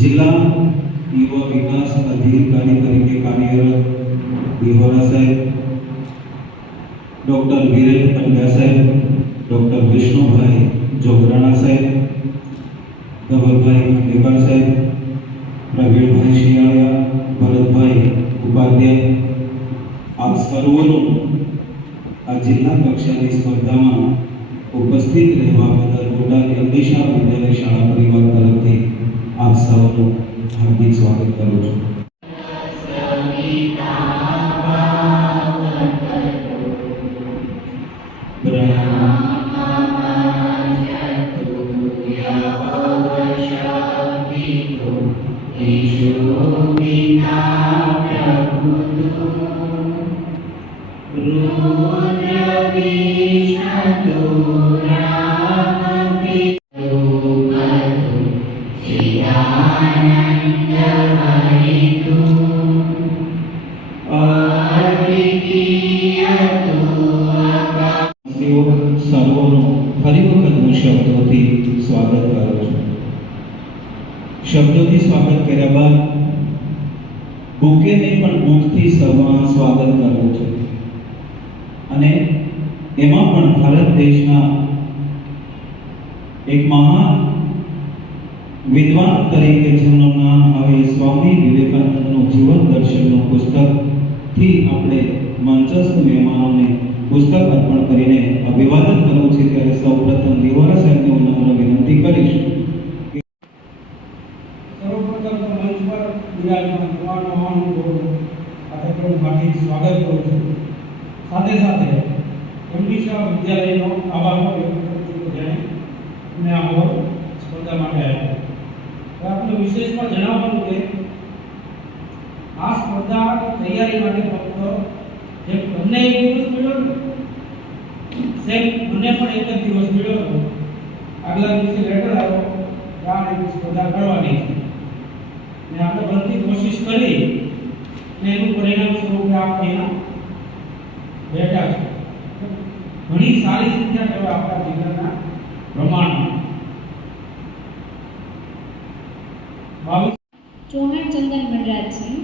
जिला युवा विकास अधिकारी तरीके कार्यरत दिहोरा साहेब, डॉक्टर वीरेन पंड्या साहेब, डॉक्टर विष्णु भाई जोगराणा साहेब, धवल भाई खांडेकर साहेब, प्रवीण भाई शियाळिया, भरत भाई उपाध्याय, आप सर्वोનું આ જિલ્લા કક્ષાની સ્પર્ધામાં ઉપસ્થિત રહેવા બદલ બોટાદ અંબિશા વિદ્યાલય શાળા પરિવાર તરફથી આપ સૌનું હાર્દિક સ્વાગત કરું છું. સર્વોનું ફરી વખત હું શબ્દોથી સ્વાગત કરું છું. શબ્દોથી સ્વાગત કર્યા બાદ બુકે નહીં પણ બુકથી સ્વાગત કરવું છે. અને એમાં પણ ભારત દેશના એક મહાન વિદ્વાન તરીકે જેમનું નામ આવે સ્વામી વિવેકાનંદનું જીવન દર્શનનું પુસ્તકથી આપણે મંચસ્થ મહેમાનોને પુસ્તક અર્પણ કરીને અભિવાદન કરવું છે. ત્યારે સૌપ્રથમ દિહોરા સાહેબને હું નમ્ર વિનંતી કરીશ. સર્વપ્રથમ મંચ પર બિરાજમાન તમામ મહાનુભાવો કાર્યક્રમ માટે સ્વાગત કરું છું. સાથે સાથે અંબિશા વિદ્યાલયનો આભાર વ્યક્ત કરું છું જેણે અમને આ મોર સ્પર્ધા માટે આપ્યો. આપણે વિશેષમાં જણાવવાનું કે આ સ્પર્ધા તૈયારી માટે ફક્ત જે બંને એક દિવસ મળ્યો સેમ મને પણ એક જ દિવસ મળ્યો હતો. આગલા દિવસે લેટર આવ્યો કે આ એવી સ્પર્ધા કરવાની છે ને આપણે બનતી કોશિશ કરી ને એનું પરિણામ સ્વરૂપે આપણે અહીંયા બેઠા છે. ઘણી સારી સંખ્યા કહેવાય આપણા જિલ્લાના પ્રમાણમાં. ચૌહાણ ચંદન વનરાજસિંહ.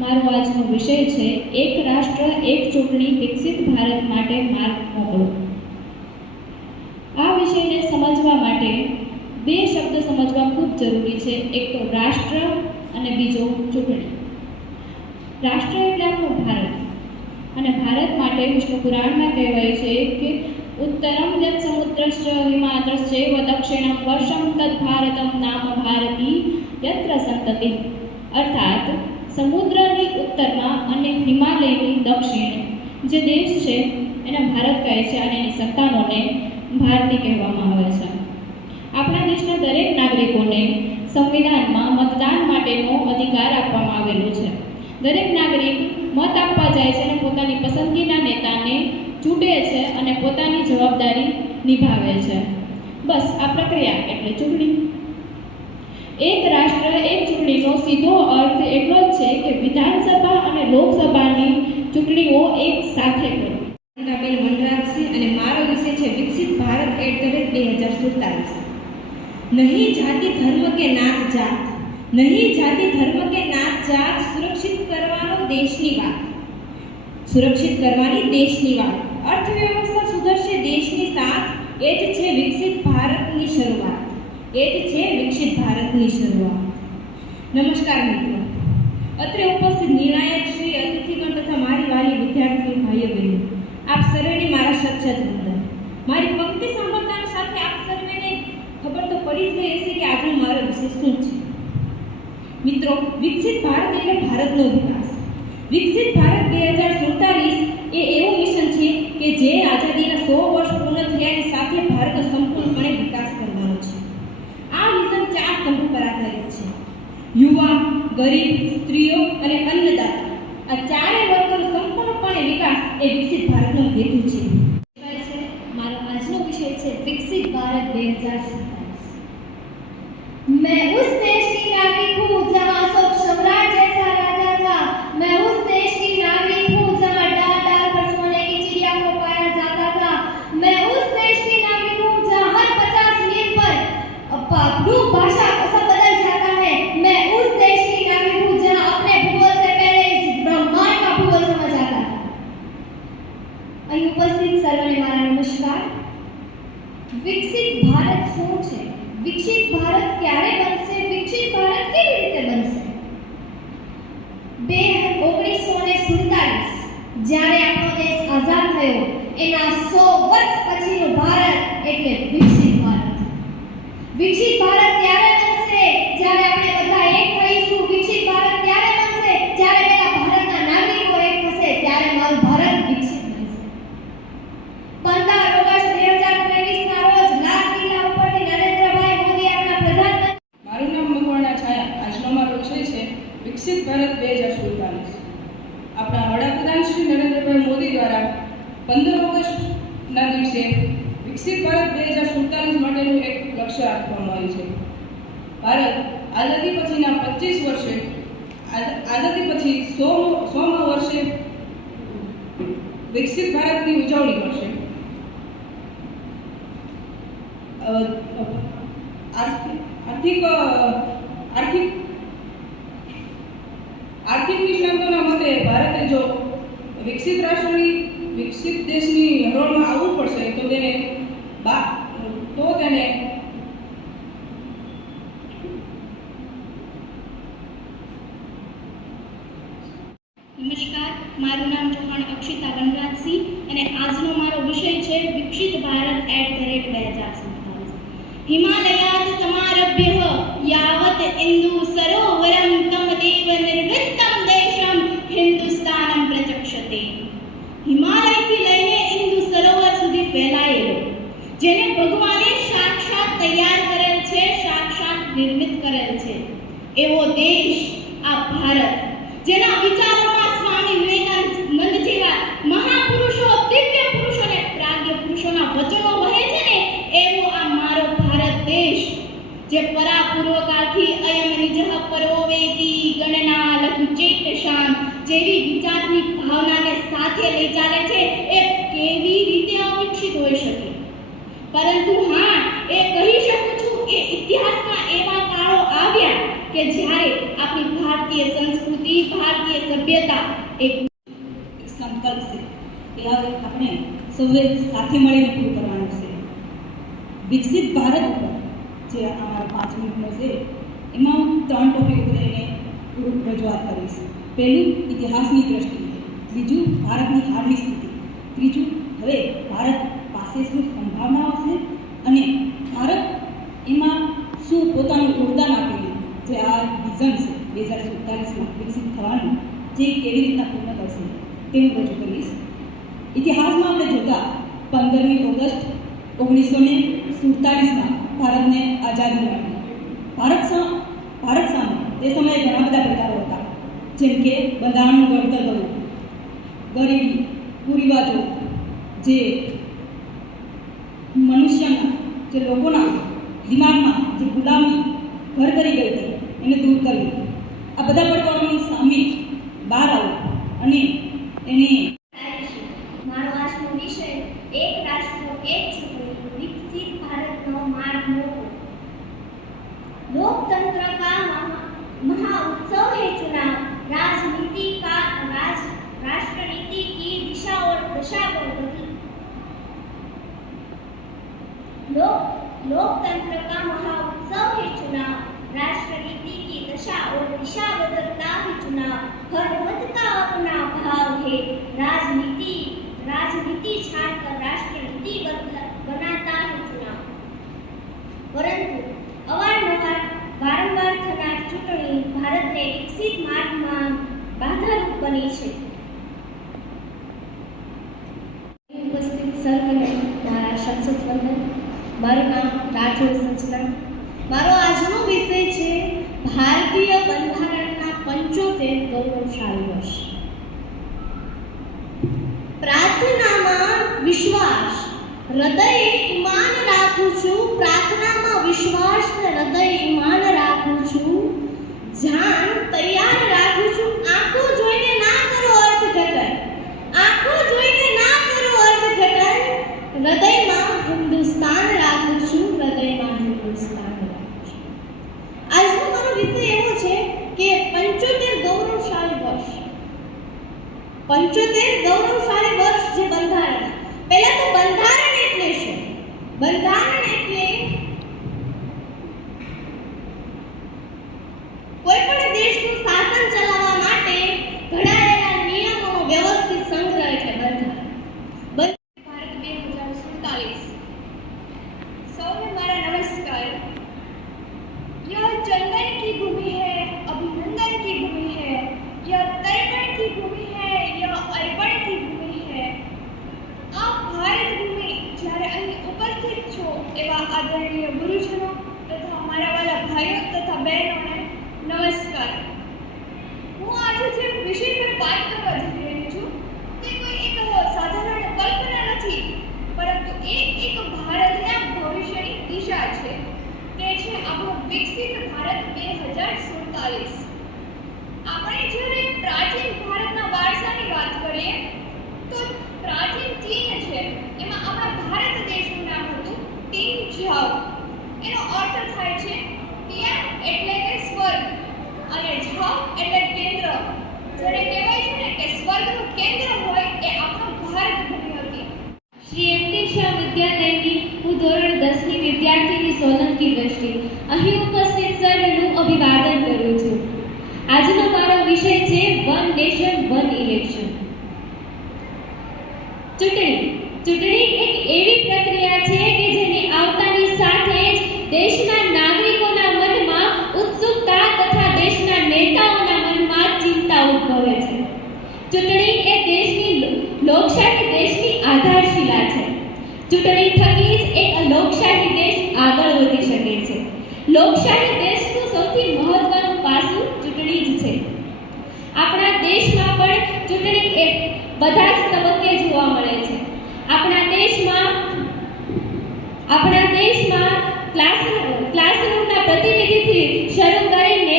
મારો આજનો વિષય છે એક રાષ્ટ્ર એક ચૂંટણી વિકસિત ભારત માટે માર્ગ મોકળો. આ વિષયને સમજવા માટે બે શબ્દ સમજવા ખૂબ જરૂરી છે. એક તો રાષ્ટ્ર અને બીજો ચૂંટણી. રાષ્ટ્ર એટલે આપણું ભારત અને ભારત માટે વિષ્ણુ પુરાણમાં કહેવાય છે કે ઉત્તરમ યત સમુદ્રશ્ચ હિમાદ્રશ્ચૈવ દક્ષિણમ વર્ષમ તદ ભારતમ નામ ભારતી યત્ર સંતતિ. અર્થાત સમુદ્રની ઉત્તરમાં અને હિમાલયની દક્ષિણે જે દેશ છે એને ભારત કહે છે અને એની સંતાનોને ભારતી કહેવામાં આવે છે. આપણા દેશના દરેક નાગરિકોને સંવિધાનમાં મતદાન માટેનો અધિકાર આપવામાં આવેલો છે. દરેક નાગરિક મત આપવા જાય છે અને પોતાની પસંદગીના નેતાને ચૂંટે છે અને પોતાની જવાબદારી નિભાવે છે. બસ આ પ્રક્રિયા એટલે ચૂંટણી. એક રાષ્ટ્ર એક ચૂંટણીનો સીધો અર્થ એટલો જ છે કે વિધાનસભા અને લોકસભાની ચૂંટણીઓ એક સાથે કરવી. બેન વનરાજસિંહ અને મારો વિષય છે વિકસિત ભારત @2047. નહીં જાતિ ધર્મ કે નાત જાત, નહીં જાતિ ધર્મ કે નાત જાત, સુરક્ષિત કરવાનો દેશની વાત, સુરક્ષિત કરવાની દેશની વાત. અર્થવ્યવસ્થા સુધરશે દેશની સાથ, એ જ છે વિકસિત ભારતની શરૂઆત, એ જ છે વિકસિત ભારતની શરૂઆત. નમસ્કાર મિત્રો, અત્રે ઉપસ્થિત નિર્ણાયક શ્રી અતિથિગણ તથા મારી વાલી વિદ્યાર્થી ભાઈઓ બહેનો, આપ સર્વેને મારા સચોટ વંદન. મારી પંક્તિ સાંભળતાની સાથે આપ સર્વેને ખબર તો પડી જ ગઈ હશે કે આજનો મારો વિષય શું છે. મિત્રો, વિકસિત ભારત એટલે ભારતનો વિકાસ. વિકસિત ભારત 2047 એ એવું મિશન છે કે જે આઝાદીના 100 વર્ષ પૂર્ણ થયાની સાથે ભારતનો સંપૂર્ણપણે વિકાસ કરવાનો છે. આ મિશન 4 સ્તંભ પર આધારિત છે: યુવા, ગરીબ, સ્ત્રીઓ અને અન્નદાતા. આ ચારે વર્ગોનો સંપૂર્ણપણે વિકાસ એ વિકસિત ભારતનો હેતુ છે. મારો આજનો વિષય છે વિકસિત ભારત 2047. मैं उस देश की नागरिक हूँ जहाँ अशोक सम्राट जैसा राजा था। मैं उस देश की नागरिक हूँ जहाँ डाल डाल पर सोने की चिड़िया को पाया जाता था। मैं उस देश की नागरिक हूँ जहाँ हर 50 मील पर भाषा सब बदल जाता है। શું છે? વિકસિત ભારત ક્યારે બનશે? વિકસિત ભારત કેવી રીતે બનશે? 1947 જ્યારે આપણો દેશ આઝાદ થયો એના 100 વર્ષ પછીનું ભારત એટલે વિકસિત ભારત. વિકસિત ભારત ત્યારે બનશે જ્યારે આપણે બધા એક થઈશું. વિકસિત ભારત ત્યારે બનશે જ્યારે પેલા ભારતના નાગરિકો એક થશે, ત્યારે મારું ભારત વિકસિત બનશે. 15 ઓગસ્ટ 2023 ના રોજ લાલ કિલ્લા ઉપરથી નરેન્દ્રભાઈ મોદી આપણા પ્રધાનમંત્રી. મારું નામ મકવાણા છાયા. આજનો મારો વિષય છે વિકસિત ભારત 2047. આપણા વડાપ્રધાન શ્રી નરેન્દ્રભાઈ મોદી દ્વારા 15 ઓગસ્ટના દિવસે વિકસિત ભારત 2047 માટેનું એક લક્ષ્ય આપવામાં આવ્યું છે. ભારત આઝાદી પછીના 25 વર્ષે આઝાદી પછી 100મા વર્ષે વિકસિત ભારતની ઉજવણી કરશે. આર્થિક નિષ્ણાતોના મતે ભારતે જો વિકસિત દેશની હરોળમાં આવવું પડશે તો તેને નમસ્કાર, મારું નામ ચૌહાણ અક્ષિતા વનરાજસિંહ અને આજનો મારો વિષય છે વિકસિત ભારત @2047. હિમાલયાત સમારભ્ય યાવત ઇન્દુ સરોવરમ તમ દેવ નિર્મિતમ દેશમ હિન્દુસ્તાનમ પ્રચક્ષતે. હિમાલયથી લઈને ઇન્દુ સરોવર સુધી ફેલાયેલો, જેને ભગવાને સાક્ષાત તૈયાર કરેલ છે, સાક્ષાત નિર્મિત કરેલ છે, એવો દેશ આ ભારત, જેના વિચારોમાં સ્વામી વિવેકાનંદ જેવા મહાપુરુષો, દિવ્ય પુરુષો અને પ્રાજ્ઞ પુરુષોના વચનો વહે છે ને, એવો આ મારો ભારત દેશ, જે પરાપૂર્વકાળથી અયમ નિજઃ પરોવેતી ગણના લઘુ ચેતશામ જેવી વિચારની ભાવનાને સાથે લઈ ચાલે છે, એ કેવી રીતે અવિકસિત હોઈ શકે? પરંતુ હા, એ કહી શકું છું કે ઇતિહાસમાં એવા કાળો આવ્યા કે જ્યારે આપણી ભારતીય સંસ્કૃતિ, ભારતીય સભ્યતા એક સંકલ્પ છે એ હવે આપણે સૌએ સાથે મળીને પૂરું કરવાનું છે. વિકસિત ભારત ઉપર જે અમારો 5 મિનિટનો છે એમાં હું 3 ટોપિક ઉપર એને રજૂઆત કરીશ. પહેલું ઇતિહાસની દ્રષ્ટિએ, બીજું ભારતની હાલની સ્થિતિ, ત્રીજું હવે ભારત પાસે શું સંભાવનાઓ છે અને ભારત એમાં શું પોતાનું યોગદાન આપેલું જે આ વિઝન છે 2047માં વિકસિત થવાનું, જે કેવી રીતના પૂર્ણ કરશે તેનું રજૂ કરીશ. ઇતિહાસમાં આપણે જોતા 15મી ઓગસ્ટ 1947માં ભારતને આઝાદી મળી. ભારત સામે તે સમયે ઘણા બધા પડકારો હતા, જેમ કે બંધારણનું ઘડતર કરવું, ગરીબી, કુરિવાજો, જે મનુષ્યના, જે લોકોના દિમાગમાં જે ગુલામી ઘર કરી ગઈ હતી એને દૂર કરવી. આ બધા પડકારોની સામે બહાર આવ્યું અને એને મારો આજનો વિષય એક રાષ્ટ્ર એક ચૂંટણી, વિકસિત ભારતનો માર્ગ મોકો. लोकतंत्र का महाउत्सव है चुनाव, राष्ट्रनीति की दिशा और दशा पर लोकतंत्र का महाउत्सव है चुनाव, राष्ट्रनीति की दशा और दिशा बदलता है चुनाव, हर मत का अपना भाव है, राजनीति छाड़कर राष्ट्रनीति बनाता है चुनाव. परंतु अवारनवार वारंवार थनार चूंटणी भारतने विकसित मार्गમાં બાધારૂપ બની છે. ઉપસ્થિત સર્વને મારા સંસદ વંદન. મારું નામ રાઠોડ સંજના. મારો આજનો વિષય છે ભારતીય બંધારણના 75 ગૌરવશાળી વર્ષ. પ્રાર્થનામાં વિશ્વાસ, હૃદયે ઈમાન રાખું છું, પ્રાર્થનામાં વિશ્વાસ ને હૃદયે ઈમાન રાખું છું, જાન તૈયાર રાખું છું, આંખો જોઈને ના કરો અર્થઘટન, આંખો જોઈને ના કરો અર્થઘટન, હૃદયમાં હિન્દુસ્તાન રાખું છું, હૃદયમાં હિન્દુસ્તાન રાખું છું. આજનો મારો વિષય એવો છે કે 75 ગૌરવશાળી વર્ષ. 75 ગૌરવશાળી વર્ષ જે બંધારણ. પહેલા તો બંધારણ એટલે શું? બંધારણ એટલે દેશનું શાસન ચલાવવા માટે ઘડાયેલા નિયમોનો વ્યવસ્થિત સંગ્રહ એટલે બંધારણ. ભારત 2047. સૌને મારા નમસ્કાર. यह चंदन की भूमि है, अभिनंदन की भूमि है, यह तर्पण की भूमि है, यह अर्पण की भूमि है. આ ભારત ભૂમિ જ્યારે અહીં ઉપસ્થિત છો એવા આદરણીય ગુરુજનો તથા મારા વાલા ભાઈઓ તથા બહેનોને નમસ્કાર. હું આજે જે વિષય પર વાત કરવા જઈ રહી છું તે કોઈ એક સાધારણ કલ્પના નથી, પરંતુ એક ભારતના ભવિષ્યની દિશા છે. તે છે આપણું વિકસિત ભારત 2047. આપણે જ્યારે પ્રાચીન ભારતના વારસાની વાત કરીએ તો પ્રાચીન ચીન છે, એમાં આપણા ભારત દેશનું નામ હતું ટીનઝાઓ. એનો અર્થ થાય છે ટિયાન એટલે કે સ્વર્ગ અને ઝાઓ એટલે કેન્દ્ર. જેને કહેવાય છે ને કે સ્વર્ગનું કેન્દ્ર હોય એ આપણો ભારત ભૂમિ હતી. શ્રી એમટી શાહ વિદ્યાલયની હું ધોરણ 10 ની વિદ્યાર્થીની સોલંકી દ્રષ્ટિ અહીં ઉપસ્થિત સર્વનું અભિવાદન કરું છું. આજનો મારો વિષય છે વન નેશન વન ઇલેક્શન. ચૂંટણી એક એવી પ્રક્રિયા છે કે જેની આવતાની સાથે જ દેશના નાગરિકોના મનમાં ઉત્સુકતા તથા દેશના નેતાઓના મનમાં ચિંતા ઉદ્ભવે છે. ચૂંટણી એ દેશની લોકશાહી દેશની આધારશિલા છે. ચૂંટણી થકી જ એક લોકશાહી દેશ આગળ વધી શકે છે. લોકશાહી દેશનું સૌથી મહત્વનું પાસું ચૂંટણી જ છે. આપણા દેશમાં પણ ચૂંટણી એક બધા જ તબક્કે જોવા મળે છે. આપણા દેશમાં ક્લાસરૂમના પ્રતિનિધિથી શરૂ કરીને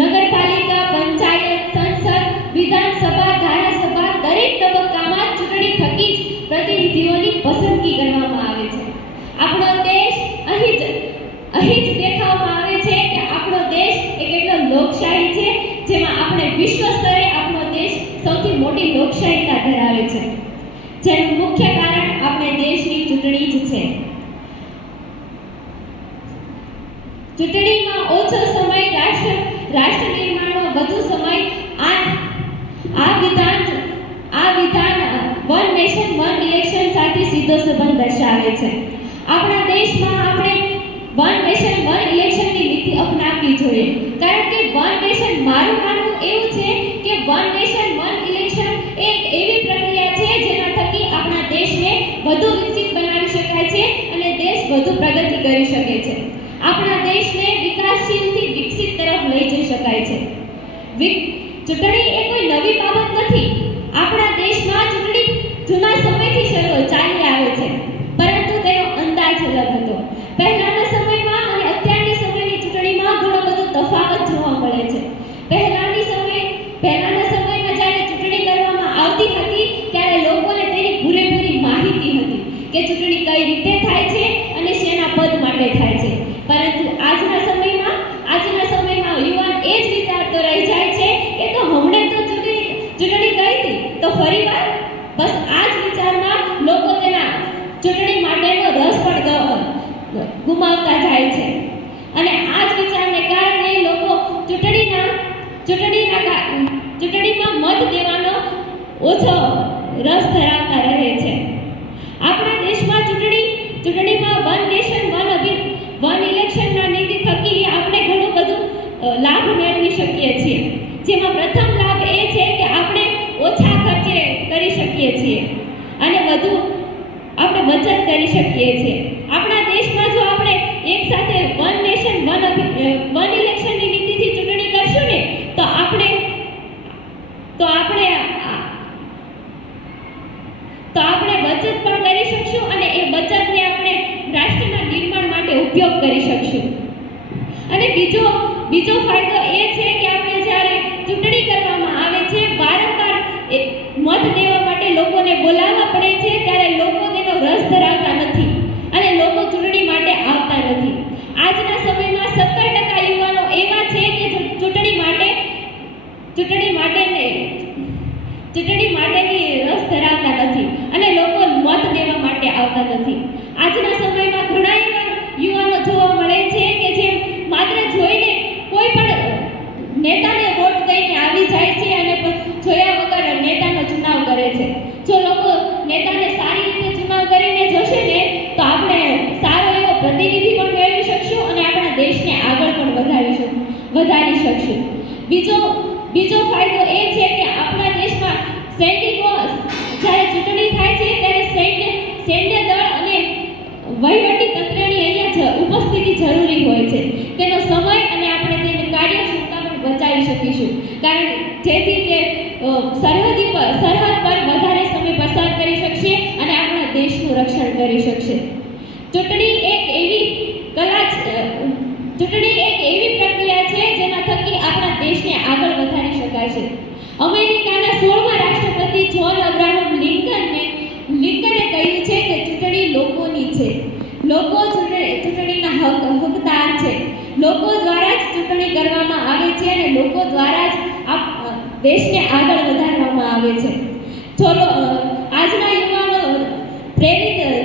નગરપાલિકા, પંચાયત, સંસદ, વિધાનસભા, ધારાસભા દરેક તબક્કામાં ચૂંટણી થકી જ પ્રતિનિધિઓની પસંદગી કરવામાં આવે છે. આપણો દેશ અહીં જ દેખાવામાં આવે છે કે આપણો દેશ એ કેટલો લોકશાહી છે, જેમાં આપણે વિશ્વ સ્તરે આપણો દેશ સૌથી મોટી લોકશાહીતા ધરાવે છે. જેનું મુખ્ય કારણ આપણે દેશની ચૂંટણી જ છે. ચૂંટણીમાં ઓછો સમય રાષ્ટ્ર નિર્માણમાં વધુ સમય આ વિધાન વન નેશન વન ઇલેક્શન સાથે સીધો સંબંધ દર્શાવે છે. આપણા દેશમાં આપણે વન નેશન વન ઇલેક્શનની નીતિ અપનાવવી જોઈએ, કારણ કે વન નેશન, મારું માનવું એવું છે કે વન નેશન વન ઇલેક્શન એક એવી પ્રક્રિયા છે જેના થકી આપણા દેશને વધુ વિકસિત બનાવી શકાય છે અને દેશ વધુ પ્રગતિ કરી શકે છે. આપણા દેશને વિકાસશીલથી વિકસિત તરફ લઈ જઈ શકાય છે. ચૂંટણી એ કોઈ નવી બાબત નથી. આપણા દેશમાં ચૂંટણી જૂના સમયથી ચાલી આવે છે, પરંતુ તેનો અંદાજ અલગ હતો. પહેલાના સમયમાં અને અત્યારની સમયની ચૂંટણીમાં ઘણો બધો તફાવત જોવા મળે છે. પહેલાના સમયમાં જ્યારે ચૂંટણી કરવામાં આવતી હતી ત્યારે લોકોને તેની પૂરેપૂરી માહિતી હતી કે ચૂંટણી કઈ રીતે થાય છે અને શેના પદ માટે થાય છે. પરંતુ આજના સમયમાં યુવાન એ જ વિચારતો રહી જાય છે કે તો હમણાં તો ચૂંટણી ગઈ હતી તો ફરીવાર બસ આ જ વિચારમાં લોકો તેના ચૂંટણી માટેનો રસ પણ ગુમાવતા જાય છે. અને આ જ વિચારને કારણે લોકો ચૂંટણીમાં મત દેવાનો ઓછો રસ ધરાવતા રહે છે. આપણા દેશમાં ચૂંટણીમાં વન નેશન વન ઇલેક્શનના નીતિ થકી આપણે ઘણું બધું લાભ મેળવી શકીએ છીએ. જેમાં પ્રથમ લાભ એ છે કે આપણે ઓછા ખર્ચે કરી શકીએ છીએ અને વધુ આપણે બચત કરી શકીએ છીએ. આપણા દેશમાં જો આપણે એક સાથે વન નેશન વન ઇલેક્શનની નીતિથી ચૂંટણી કરશું ને તો આપણે બચત પણ કરી શકશું અને એ બચતને આપણે રાષ્ટ્રના નિર્માણ માટે ઉપયોગ કરી શકશું. અને બીજો ફાયદો એ છે કે આપણે જ્યારે ચૂંટણી કરવામાં આવે છે, વારંવાર મત દેવા માટે લોકોને બોલાવવા પડે છે, ત્યારે લોકો તેનો રસ ધરાવતા નથી અને લોકો ચૂંટણી માટે આવતા નથી. આજના સમયમાં 70% યુવાનો એવા છે કે ચૂંટણી માટેની રસ ધરાવતા નથી અને લોકો મત દેવા માટે આવતા નથી. આજના સમયમાં ઘણા એવા યુવાનો જોવા મળે છે કે જે માત્ર વધારી શકશું. બીજો ફાયદો એ છે કે આપણા દેશમાં સૈનિકો જ્યારે ચૂંટણી થાય છે ત્યારે સૈન્ય દળ અને વહીવટી તંત્રની અહીંયા ઉપસ્થિતિ જરૂરી હોય છે. તેનો સમય અને આપણે તેની કાર્યક્ષમતા પણ બચાવી શકીશું, કારણ જેથી તે સરહદ પર વધારે સમય પસાર કરી શકશે અને આપણા દેશનું રક્ષણ કરી શકશે. ચૂંટણી એક એવી પ્રક્રિયા છે જેના થકી આપણા દેશને આગળ વધારી શકાય છે. અમેરિકાના 16મા રાષ્ટ્રપતિ જ્હોન અબ્રાહમ લિંકને કહ્યું છે કે ચૂંટણી લોકોની છે. લોકો ચૂંટણીના હકદાર છે. લોકો દ્વારા જ ચૂંટણી કરવામાં આવે છે અને લોકો દ્વારા જ દેશને આગળ વધારવામાં આવે છે. આજના યુવાનો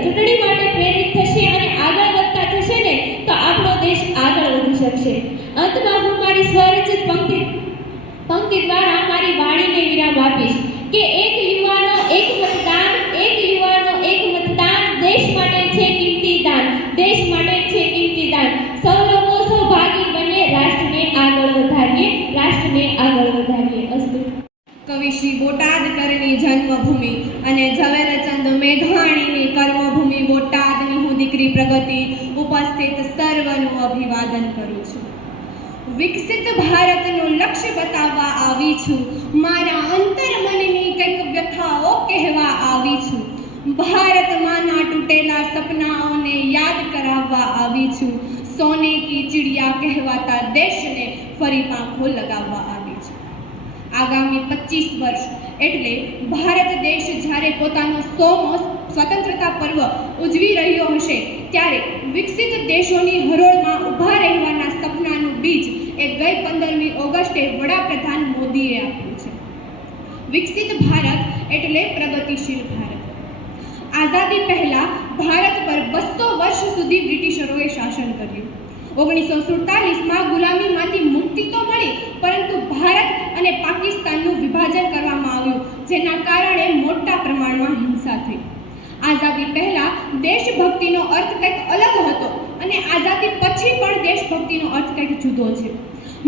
ચૂંટણી માટે પ્રેરિત થશે અને આગળ વધતા થશે ને તો આપણો દેશ આગળ વધી શકશે. અંતમાં હું મારી સ્વરચિત પંક્તિ દ્વારા મારી વાણીને વિરામ આપીશ કે એક યુવાનો એક મતદાન, દેશ માટે છે કિંમતી દાન, દેશ માટે છે કિંમતી દાન. સૌ લોકો સૌભાગી બને, રાષ્ટ્રને આગળ વધારીએ. અસ્તુ. કવિ શ્રી બોટાદકરની જન્મભૂમિ અને ઝવેરચંદ મેઘાણીની કર્મભૂમિ બોટાદની હું દીકરી પ્રગતિ ઉપસ્થિત સર્વનું અભિવાદન કરું છું. વિકસિત ભારતનું લક્ષ્ય બતાવવા આવી છું. મારા અંતર્મનની કંઈક વ્યથાઓ કહેવા આવી છું. ભારતમાંના તૂટેલા સપનાઓને યાદ કરાવવા આવી છું. સોને કી ચિડિયા કહેવાતા દેશને ફરી પાંખો લગાવવા આવી છું. આગામી 25 વર્ષ એટલે ભારત દેશ જ્યારે પોતાનો 100મો સ્વતંત્રતા પર્વ ઉજવી રહ્યો હશે ત્યારે વિકસિત દેશોની હરોળમાં ઊભા રહેવાના સપનાનું બીજ એ ગઈ 15મી ઓગસ્ટે વડાપ્રધાન મોદીએ આપ્યું છે. વિકસિત ભારત એટલે પ્રગતિશીલ ભારત. આઝાદી પહેલા ભારત પર 200 વર્ષ સુધી બ્રિટિશરોએ શાસન કર્યું. 1947માં ગુલામીમાંથી મુક્તિ તો મળી, પરંતુ ભારત અને પાકિસ્તાનનું વિભાજન કરવામાં આવ્યું, જેના કારણે મોટા પ્રમાણમાં હિંસા થઈ. આઝાદી પહેલા દેશભક્તિનો અર્થ કંઈક અલગ હતો અને આઝાદી પછી પણ દેશભક્તિનો અર્થ કંઈક જુદો છે.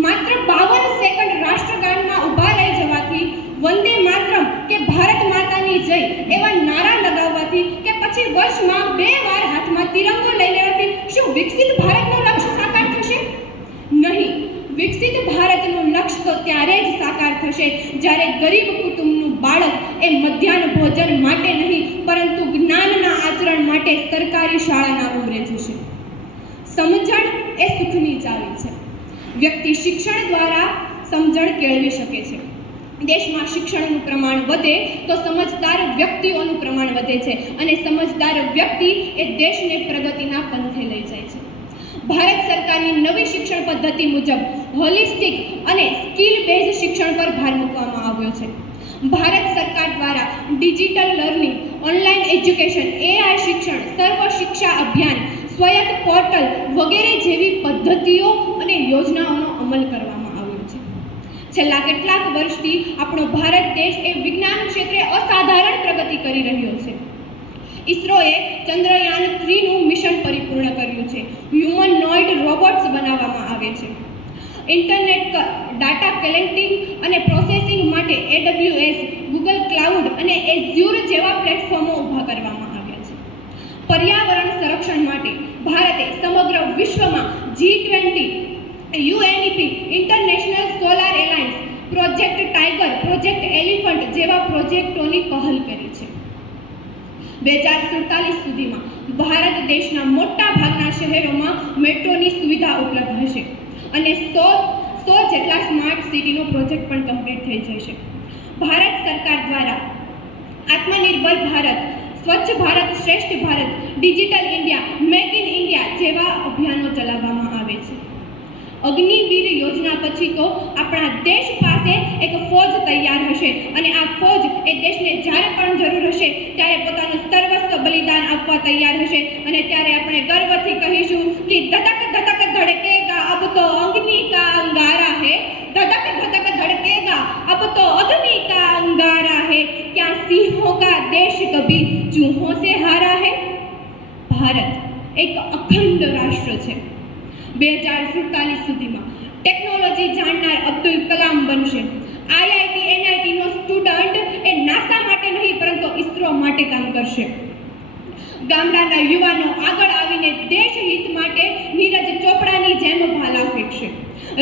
માત્ર 52 સેકન્ડ રાષ્ટ્રગાનમાં ઊભા રહી જવાથી, વંદે માતરમ કે ભારત માતાની જય એવા નારા લગાવવાથી કે પછી વર્ષમાં 2 વાર હાથમાં તિરંગો લઈ લેવાથી શું વિકસિત ભારતનું લક્ષ્ય સાકાર થશે? નહીં. વિકસિત ભારતનું લક્ષ્ય તો ત્યારે જ સાકાર થશે જ્યારે ગરીબ કુટુંબનું બાળક એ મધ્યાહ્ન ભોજન માટે નહીં પરંતુ જ્ઞાનના આચરણ માટે સરકારી શાળાના ઉંબરે જશે. સમજણ એ સુખની ચાવી છે. વ્યક્તિ શિક્ષણ દ્વારા સમજણ કેળવી શકે છે. દેશમાં શિક્ષણનું પ્રમાણ વધે તો સમજદાર વ્યક્તિઓનું પ્રમાણ વધે છે અને સમજદાર વ્યક્તિ એ દેશને પ્રગતિના પંથે લઈ જાય છે. ભારત સરકારની નવી શિક્ષણ પદ્ધતિ મુજબ હોલિસ્ટિક અને સ્કિલ બેઝ શિક્ષણ પર ભાર મૂકવામાં આવ્યો છે. ભારત સરકાર દ્વારા digital learning, online education, AI શિક્ષણ, સર્વ શિક્ષા અભિયાન, સ્વાયત્ત પોર્ટલ વગેરે જેવી પદ્ધતિઓ અને યોજનાઓનો અમલ કરવામાં આવ્યો છે. છેલ્લા કેટલાક વર્ષથી આપણો ભારત દેશ એ વિજ્ઞાન ક્ષેત્રે અસાધારણ પ્રગતિ કરી રહ્યો છે. ઇસરોએ ચંદ્રયાન 3નું મિશન પરિપૂર્ણ કર્યું છે. હ્યુમનોઇડ રોબોટ્સ બનાવવામાં આવે છે. ઇન્ટરનેટ ડાટા કલેક્ટિંગ અને પ્રોસેસિંગ માટે AWS, ગૂગલ ક્લાઉડ અને એઝ્યુર જેવા પ્લેટફોર્મો ઊભા કરવામાં આવ્યા છે. પર્યાવરણ સંરક્ષણ માટે ભારતે સમગ્ર વિશ્વમાં G20, UNEP, international solar alliance, project tiger, project elephant જેવા પ્રોજેક્ટોની પહેલ કરી છે. 2047 સુધીમાં ભારત દેશના મોટા ભાગના શહેરોમાં મેટ્રોની સુવિધા ઉપલબ્ધ હશે અને 100 જેટલા સ્માર્ટ સિટીનો પ્રોજેક્ટ પણ કમ્પ્લીટ થઈ જશે. ભારત સરકાર દ્વારા આત્મનિર્ભર ભારત, સ્વચ્છ ભારત, શ્રેષ્ઠ Bharat, digital India, make in India જેવા અભિયાનો ચલાવવામાં આવે છે. અગ્નિવીર યોજના પછી તો આપણા દેશ પાસે એક ફોજ તૈયાર હશે અને આ ફોજ એ દેશને જ્યારે પણ જરૂર હશે ત્યારે પોતાનું સર્વસ્વ બલિદાન આપવા તૈયાર હશે અને ત્યારે આપણે ગર્વથી કહીશું કે ધધક ધધક ધડકેગા અબ તો અગ્નિ કા અંગારા હે, ધધક ધધક ધડકેગા અબ તો અગ્નિ કા અંગારા હે, ક્યાં સિંહોं का देश कभी चूहों से हारा है. ભારત એક અખંડ રાષ્ટ્ર છે. 2047 સુધીમાં ટેકનોલોજી જાણનાર અબ્દુલ કલામ બનશે. આઈઆઈટી એનઆઈટી નો સ્ટુડન્ટ એ નાસા માટે નહીં પરંતુ ઇસરો માટે કામ કરશે. ગામડાના યુવાનો આગળ આવીને દેશ હિત માટે નીરજ ચોપડાની જેમ ભાલા ફેંકશે.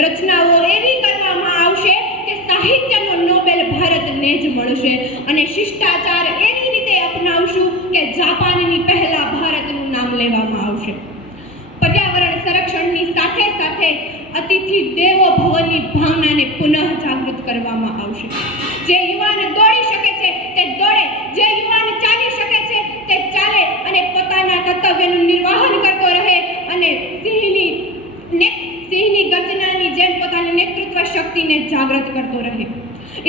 રચનાઓ એવી કરવામાં આવશે કે સાહિત્યનો નોબેલ ભારતને જ મળશે અને શિષ્ટાચાર એવી રીતે અપનાવશું કે જાપાનની પહેલા ભારતનું નામ લેવામાં આવશે. પર્યાવરણ સંરક્ષણની સાથે સાથે અતિથિ દેવો ભવની ભાવનાને પુનઃ જાગૃત કરવામાં આવશે. જે યુવાન દોડી શકે છે તે દોડે, જે યુવાન ચાલી શકે છે તે ચાલે અને પોતાના કર્તવ્યનું નિર્વહન કરતો રહે અને સિંહની ગર્જનાની જેમ પોતાની નેતૃત્વ શક્તિને જાગૃત કરતો રહે.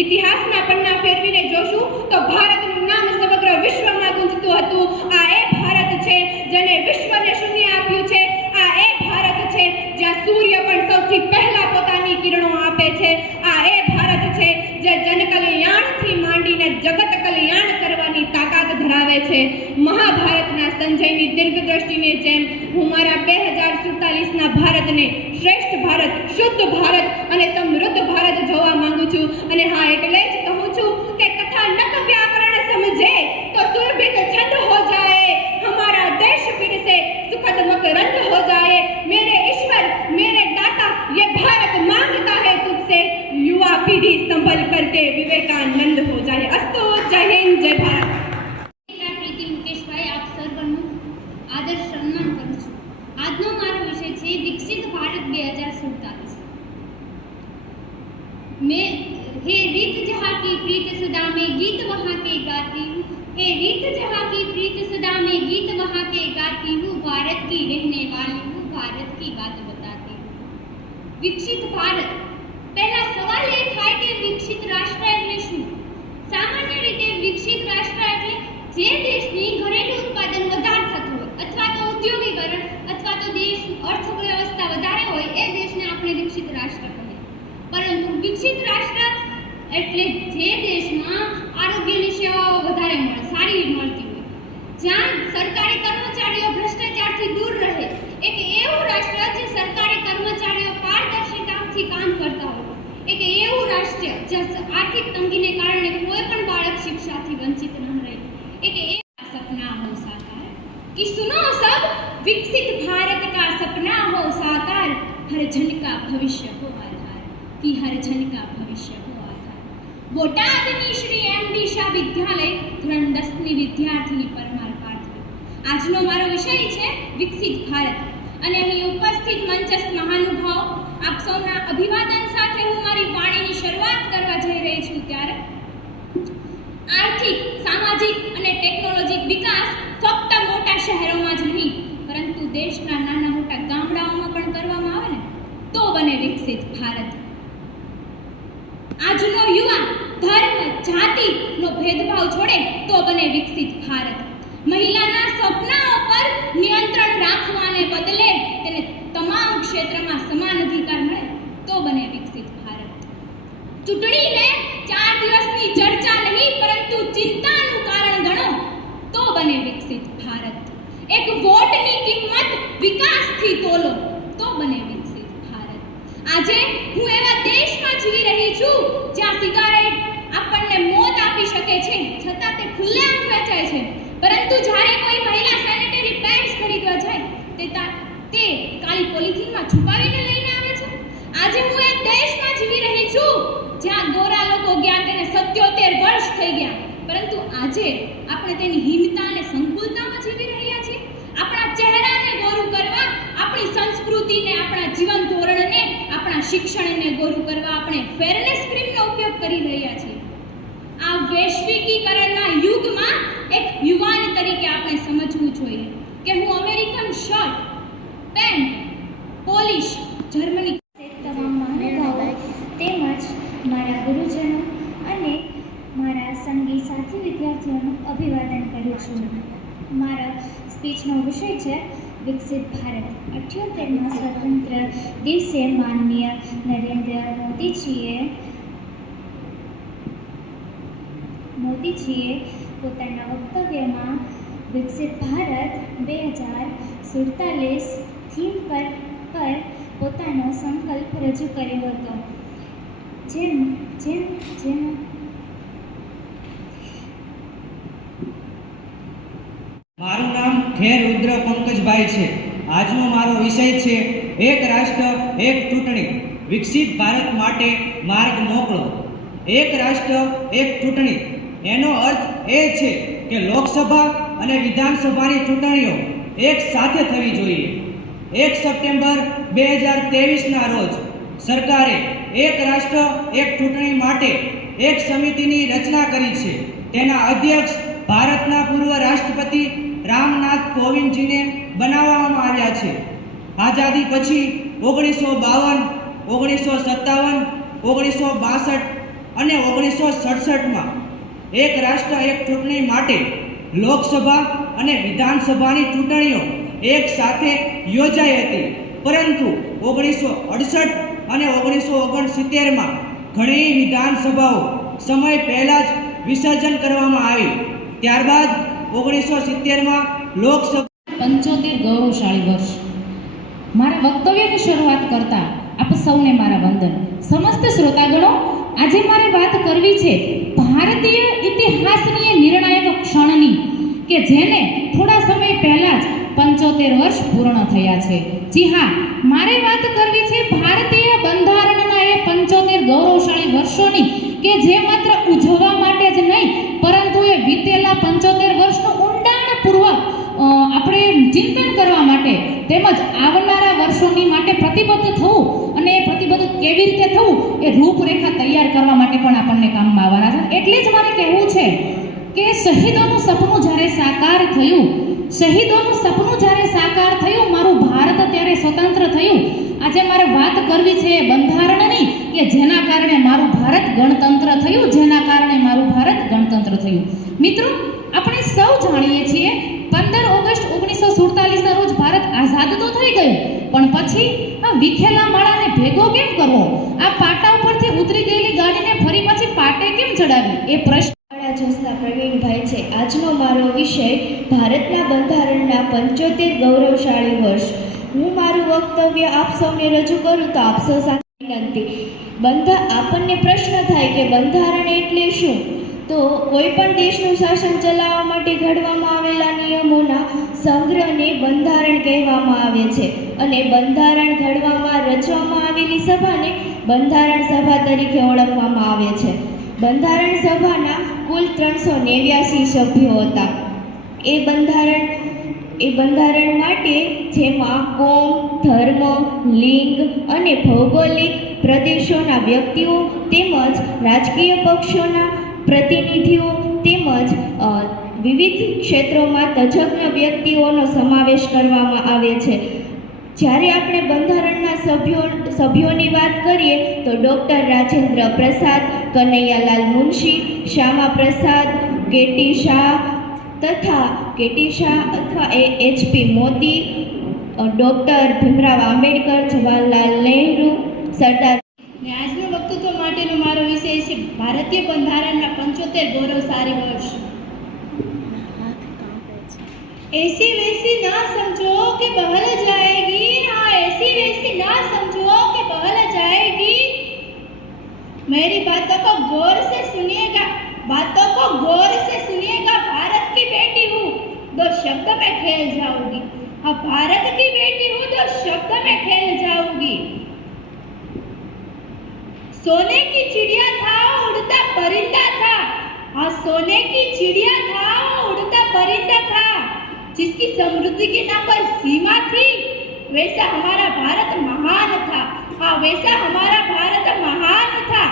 ઇતિહાસના પન્ના ફેરવીને જોશું તો ભારતનું નામ સમગ્ર વિશ્વમાં ગુંજતું હતું. આ એ ભારત છે જેને વિશ્વને શૂન્ય આપ્યું છે. આ એ ભારત છે જ્યાં સૂર્ય પણ સૌથી પહેલા પોતાની કિરણો આપે છે. આ એ ભારત છે જે જનકલ્યાણથી માંડીને જગત કલ્યાણ કરવાની તાકાત ધરાવે છે. મહાભારતના સંજયની દીર્ઘદ્રષ્ટિની જેમ હું મારા 2047ના ભારતને શ્રેષ્ઠ ભારત, શુદ્ધ ભારત અને સમૃદ્ધ ભારત જોવા માંગુ છું. અને હા, એટલે જ કહું છું કે કથાનક વ્યાકરણ સમજે તો સુરભિત છંદ હો જાए, हमारा देश फिर से सुखद मकरंद हो जाए. मेरे ईश्वर, मेरे दाता, ये भारत मांगता है तुझसे, युवा पीढ़ी संभल करके विवेकानंद हो जाए. अस्तु. जय हिंद, जय भारत. પ્રીતિ મુકેશભાઈ, આપ સર્વનું આદર સન્માન કરું છું. આજનો મારો વિષય છે વિકસિત ભારત 2047. मैं हे रीत जहाँ की प्रीत सदा में गीत वहाँ के गाती हूँ. हे रीत जहाँ की प्रीत सदा में गीत वहाँ के गाती हूँ. भारत की रहने वाली हूँ, भारत की बात बताती हूँ. विकसित भारत. પહેલા સવાલ એ થાય કે વિકસિત રાષ્ટ્ર એટલે શું? સામાન્ય રીતે વિકસિત રાષ્ટ્ર એટલે જે દેશની ઘરેલું ઉત્પાદન વધારે થતું હોય અથવા તો ઉદ્યોગીકરણ અથવા તો દેશ અર્થવ્યવસ્થા વધારે હોય એ દેશને આપણે વિકસિત રાષ્ટ્ર કહીએ. પરંતુ વિકસિત રાષ્ટ્ર એટલે જે દેશમાં આરોગ્યની સેવાઓ વધારે સારી મળતી હોય, જ્યાં સરકારી કર્મચારીઓ ભ્રષ્ટાચારથી દૂર રહે. એક એવું રાષ્ટ્ર જે સરકારી કર્મચારીઓ પારદર્શિતાથી કામ કરતા હોય. એક એવું રાષ્ટ્ર જ્યાં આર્થિક તંગીને કારણે કોઈ પણ બાળક શિક્ષાથી વંચિત ન રહે. एक सपना हो साकार कि सुनो सब, विकसित भारत का सपना हो साकार. हर जन का भविष्य हो आधार, कि हर जन का भविष्य हो आधार. બોટાદની શ્રી એમ ડી શાહ વિદ્યાલય ધોરણ 10ની વિદ્યાર્થીની પરમાર પાર્થવી. આજનો મારો વિષય છે વિકસિત ભારત અને અહીં ઉપસ્થિત મંચસ્થ મહાનુભાવો, આપ સૌના અભિવાદન સાથે હું મારી વાણીની શરૂઆત કરવા જઈ રહી છું. ત્યારે આર્થિક, સામાજિક અને ટેકનોલોજીક વિકાસ ફક્ત મોટા શહેરોમાં જ નહીં પરંતુ દેશના નાના મોટા ગામડાઓમાં પણ કરવામાં આવે ને તો બને વિકસિત ભારત. આજનો યુવા ધર્મ, જાતિનો ભેદભાવ છોડે તો બને વિકસિત ભારત. મહિલાના સપનાઓ પર નિયંત્રણ રાખવાને બદલે તેને તમામ ક્ષેત્રમાં સમાન અધિકાર મળે તો બને વિકસિત ભારત. ચૂંટણીને 4 દિવસની ચર્ચા નહીં પરંતુ ચિંતાનું કારણ ગણો તો બને વિકસિત ભારત. એક વોટની કિંમત વિકાસથી તોલો તો બને વિકસિત ભારત. આજે હું એવા દેશમાં જીવી રહી છું જ્યાં સિગારેટ આપણને મોત આપી શકે છે છતાં તે ખુલ્લેઆમ વેચાય છે. પરંતુ જ્યારે કોઈ મહિલા સેનેટરી પેડ્સ ખરીદવા જાય તે કાળી પોલિથીનમાં છુપાવીને લઈને આવે છે. આજે હું એક દેશમાં જીવી રહી છું જ્યાં ગોરા લોકો ગયા તેને 77 વર્ષ થઈ ગયા પરંતુ આજે આપણે તેની હીનતા અને સંકુલતામાં જીવી રહ્યા છીએ. આપણા ચહેરાને ગોરું કરવા, આપણી સંસ્કૃતિને, આપણા જીવન ધોરણને, આપણા શિક્ષણને ગોરું કરવા આપણે ફેરનેસ ક્રીમનો ઉપયોગ કરી રહ્યા છીએ. આ વૈશ્વિકીકરણના યુગમાં એક યુવાન તરીકે આપણે સમજવું જોઈએ કે હું American shirt, pant, polish, Germany તમામ મહાનુભાવો તેમજ મારા ગુરુજનો અને મારા સંગી સાથી વિદ્યાર્થીઓનું અભિવાદન કરું છું. મારા સ્પીચનો વિષય છે વિકસિત ભારત. 78મા સ્વતંત્ર દિવસે માનનીય નરેન્દ્ર મોદીજીએ પોતાના વક્તવ્યમાં વિકસિત ભારત 2047 થીમ પર પોતાનો સંકલ્પ રજૂ કર્યો હતો, જેમાં મારું નામ ખેર રુદ્ર પંકજભાઈ છે. આજનો મારો વિષય છે એક રાષ્ટ્ર એક ચૂંટણી, વિકસિત ભારત માટે માર્ગ મોકળો. એક રાષ્ટ્ર એક ચૂંટણી એનો અર્થ એ છે કે લોકસભા અને વિધાનસભાની ચૂંટણીઓ એક સાથે થવી જોઈએ. 1 સપ્ટેમ્બર 2023ના રોજ સરકારે એક રાષ્ટ્ર એક ચૂંટણી માટે એક સમિતિની રચના કરી છે. તેના અધ્યક્ષ ભારતના પૂર્વ રાષ્ટ્રપતિ રામનાથ કોવિંદજીને બનાવવામાં આવ્યા છે. આઝાદી પછી 1952, 1957, 1962 અને 1967માં એક રાષ્ટ્ર એક ચૂંટણી માટે લોકસભા અને વિધાનસભાની ચૂંટણીઓ એક સાથે યોજાઈ હતી. પરંતુ 1968 અને 1969માં ઘણી વિધાનસભાઓ સમય પહેલા જ વિસર્જન કરવામાં આવી. ત્યારબાદ 1970માં લોકસભા 75 ગૌરવશાળી વર્ષ. મારા વક્તવ્યની શરૂઆત કરતા આપ સૌને મારા વંદન. સમસ્ત શ્રોતાગણો, આજે મારે વાત કરવી છે ભારતીય ઇતિહાસની એ નિર્ણાયક ક્ષણની કે જેને થોડા સમય પહેલા જ 75 વર્ષ પૂર્ણ થયા છે. જી હા, મારે વાત કરવી છે ભારતીય બંધારણના એ 75 ગૌરવશાળી વર્ષોની કે જે માત્ર ઉજવવા માટે જ નહીં પરંતુ એ વીતેલા 75 વર્ષનું ઊંડાણપૂર્વક આપણે ચિંતન કરવા માટે તેમજ આવનારા વર્ષોની માટે પ્રતિબદ્ધ થવું અને એ પ્રતિબદ્ધ કેવી રીતે થવું એ રૂપરેખા તૈયાર કરવા માટે પણ આપણને કામમાં આવવાના છે. એટલે જ મારે કહેવું છે કે શહીદોનું સપનું જ્યારે સાકાર થયું, શહીદોનું સપનું જ્યારે સાકાર થયું, મારું ભારત ત્યારે સ્વતંત્ર થયું. આજે મારે વાત કરવી છે બંધારણની કે જેના કારણે મારું ભારત ગણતંત્ર થયું, જેના કારણે મારું ભારત ગણતંત્ર થયું. મિત્રો, આપણે સૌ જાણીએ છીએ 15 ઓગસ્ટ 1947ના રોજ ભારત આઝાદ તો થઈ ગયું, પણ પછી આ વિખેલા માળાને ભેગો કેમ કરવો? આ પાટા ઉપરથી ઉતરી ગયેલી ગાડીને ફરી પાછી પાટે કેમ ચડાવી? એ પ્રશ્ન જસના પ્રવીણભાઈ છે. આજનો મારો વિષય ભારતના બંધારણના 75 ગૌરવશાળી વર્ષ. હું મારું વક્તવ્ય આપ સૌને રજૂ કરું તો આપ સૌ સાથે વિનંતી. આપણને પ્રશ્ન થાય કે બંધારણ એટલે શું? તો કોઈ પણ દેશનું શાસન ચલાવવા માટે ઘડવામાં આવેલા નિયમોના સંગ્રહને બંધારણ કહેવામાં આવે છે અને બંધારણ ઘડવામાં રચવામાં આવેલી સભાને બંધારણ સભા તરીકે ઓળખવામાં આવે છે. બંધારણ સભાના કુલ 389 સભ્યો હતા. એ બંધારણ માટે જેમાં કોમ, ધર્મ, લિંગ અને ભૌગોલિક પ્રદેશોના વ્યક્તિઓ તેમજ રાજકીય પક્ષોના પ્રતિનિધિઓ તેમજ વિવિધ ક્ષેત્રોમાં તજજ્ઞ વ્યક્તિઓનો સમાવેશ કરવામાં આવે છે. જ્યારે આપણે બંધારણના સભ્યોની વાત કરીએ તો ડૉક્ટર રાજેન્દ્ર પ્રસાદ, કનૈયાલાલ મુનશી, શ્યામા પ્રસાદ, કેટી શાહ અથવા HP મોદી, ડૉક્ટર ભીમરાવ આંબેડકર, જવાહરલાલ નહેરુ, સરદાર. આજનો વક્તૃત્વ માટેનો મારો વિષય છે ભારતીય બંધારણના 75 ગૌરવશાળી વર્ષ. ऐसी वैसी ना समझो कि बहल जाएगी, हाँ ऐसी वैसी ना समझो कि बहल जाएगी. मेरी बातों को गौर से सुनिएगा, बातों को गौर से सुनिएगा. भारत की बेटी हूँ, दो शब्द में खेल जाऊंगी. हाँ, भारत की बेटी हूँ, दो शब्द में खेल जाऊंगी. सोने की चिड़िया था, उड़ता परिंदा था. हाँ, सोने की चिड़िया था, उड़ता परिंदा था. जिसकी समृद्धि की ना कोई सीमा थी, वैसा हमारा भारत महान था. हाँ, वैसा हमारा भारत महान था.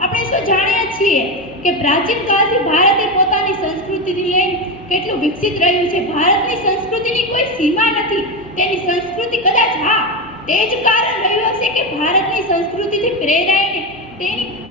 આપણે શું જાણીએ છીએ કે પ્રાચીન કાળથી ભારતે પોતાની સંસ્કૃતિને લઈને કેટલું વિકસિત રહ્યું છે. ભારતની સંસ્કૃતિની કોઈ સીમા નથી. તેની સંસ્કૃતિ કદાચ હા તે જ કારણ રહ્યું હશે કે ભારતની સંસ્કૃતિથી પ્રેરાઈને તેની